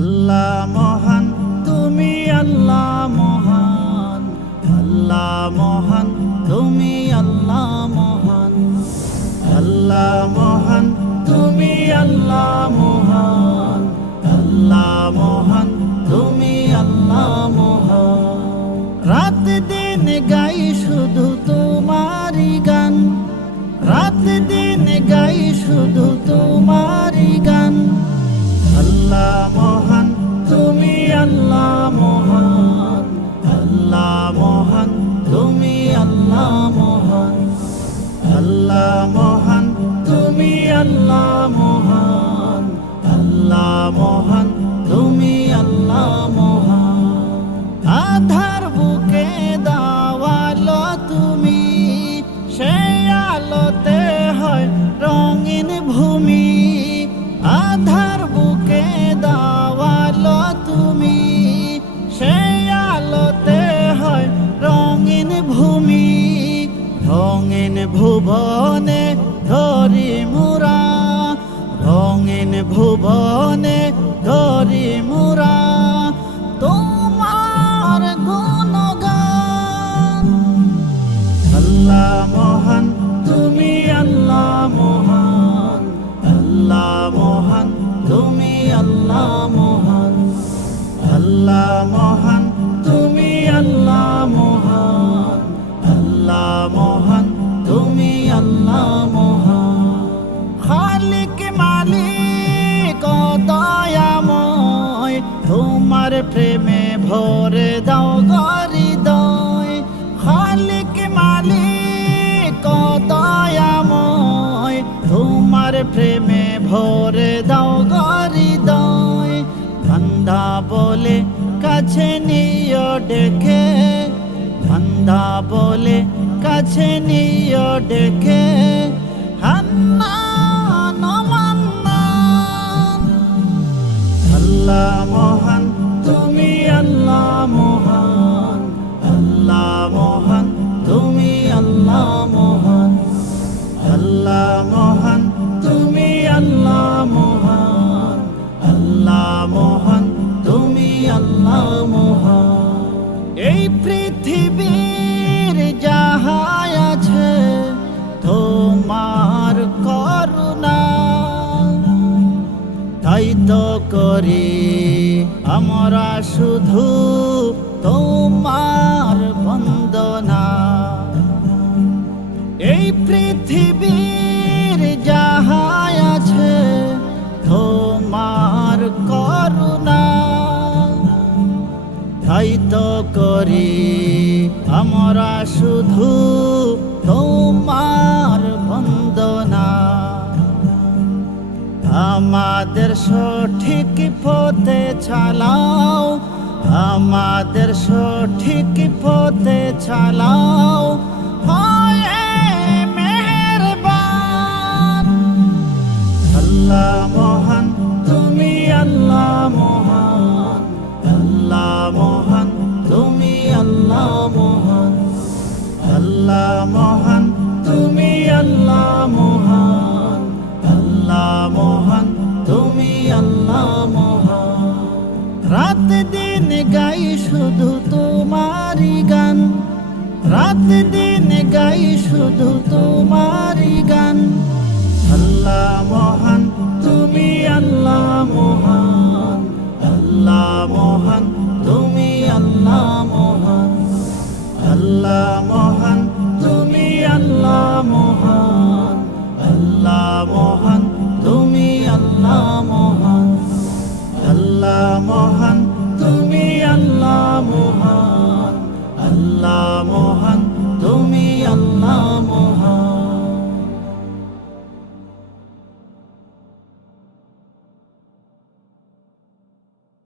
আল্লাহ মহান, তুমি আল্লাহ মহান, আল্লাহ মহান, তুমি আল্লাহ মহান, আল্লাহ মহান, তুমি আল্লাহ মহান, আল্লাহ মহান, তুমি আল্লাহ মহান। রাত দিন গাই শুধু তোমারই গান, রাত দিন গাই শুধু তোমারই গান। আল্লাহ মহান, তুমি আল্লাহ মহান, আল্লাহ মহান, তুমি আল্লাহ মহান, আল্লাহ মহান, তুমি আল্লাহ মহান, আল্লাহ মহান, তুমি আল্লাহ মহান। আধার বুকে দাওয়ালো তুমি, সেই আলোতে হয় রঙিন ভূমি। আধার বুকে দাওয়ালো তুমি, সেই আলোতে হয় রঙিন ভূমি। রঙিন ভুবনে ধরি মুরা, রঙিন ভুবনে ধরি মুরা তোমার গুণগান। আল্লাহ মহান, তুমি আল্লাহ মহান, আল্লাহ মহান, তুমি আল্লাহ মহান, আল্লাহ মহান, তুমি আল্লাহ মহান, আল্লাহ মহান, তুমি আল্লাহ মহান। খালিক মালিক দয়াময়, তোমার প্রেমে ভরে দাও হৃদয়। খালিক মালিক দয়াময়, তোমার প্রেমে ভরে দাও হৃদয়। বান্দা বলে কাছে নিও ডেকে, বান্দা বলে কাছে নিও ডেকে। হান্নান মান্নান। আল্লাহ মহান, তুমি আল্লাহ মহান, আল্লাহ মহান, তুমি আল্লাহ মহান, আল্লাহ মহান, তুমি আল্লাহ মহান, আল্লাহ মহান, তুমি আল্লাহ মহান। এই পৃথিবীর যাহাই আছে তোমার করুণা, তাই তো করি আমরা শুধু তোমার বন্দনা। এই পৃথিবীর যাহাই আছে তোমার করুণা, তাই তো করি আমরা শুধু তোমার বন্দনা। আমাদের সঠিক পথে চালাও, আমাদের সঠিক পথে চালাও, হয় মেহেরবান। আল্লাহ মহান, তুমি আল্লাহ মহান, আল্লাহ মহান, তুমি আল্লাহ মহান, আল্লাহ মহান, তুমি আল্লাহ মহান, আল্লাহ মহান, তুমি আল্লাহ মহান। রাত দিন গাই শুধু তোমারই গান, রাত দিন গাই শুধু তোমারই গান। আল্লাহ মহান, তুমি আল্লাহ মহান, আল্লাহ মহান, তুমি আল্লাহ মহান, আল্লাহ মহান, তুমি আল্লাহ মহান, আল্লাহ মহান, তুমি আল্লাহ মহান, আল্লাহ মহান।